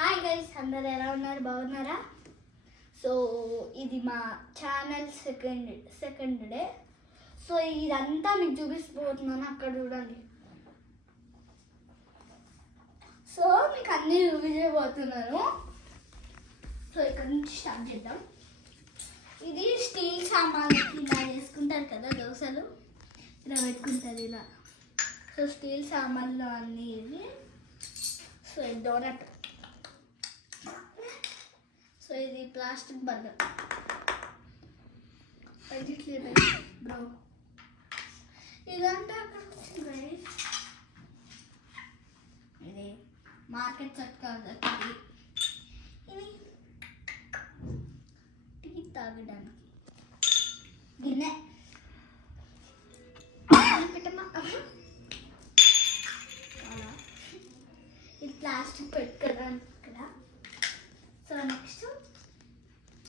Hi guys, అందరు ఎలా ఉన్నారు? బాగున్నారా? సో ఇది మా ఛానల్ సెకండ్ డే. సో ఇదంతా మీకు చూపిస్తుపోతున్నాను, అక్కడ చూడండి. సో మీకు అన్నీ చూపించబోతున్నాను. సో ఇక్కడ నుంచి స్టార్ట్ చేద్దాం. ఇది స్టీల్ సామాన్లు ఇలా వేసుకుంటారు కదా, దోశలు ఇలా పెట్టుకుంటారు ఇలా. సో స్టీల్ సామాన్లు అన్నీ ఇవి. సో ఇది డోనట్. సో ఇది ప్లాస్టిక్ బర్గర్. బ్రో ఇదంతా అక్కడ వచ్చింది. ఇది మార్కెట్ చట్కా. ఇది టీ తాగడానికి గిన్నె. పెట్టమ్మా. ఇది ప్లాస్టిక్ పెట్టుకోవడానికి ఇక్కడ. So next